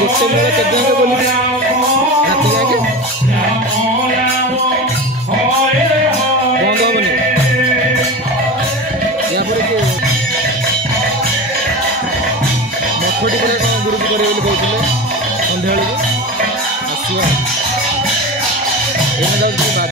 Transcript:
गोटे मेल केते जाके बोली राति जाके बंद हेनी या कि मठटी पूरा कौन गुरुजी करे कहते सन्ध्या बेलू आसवा।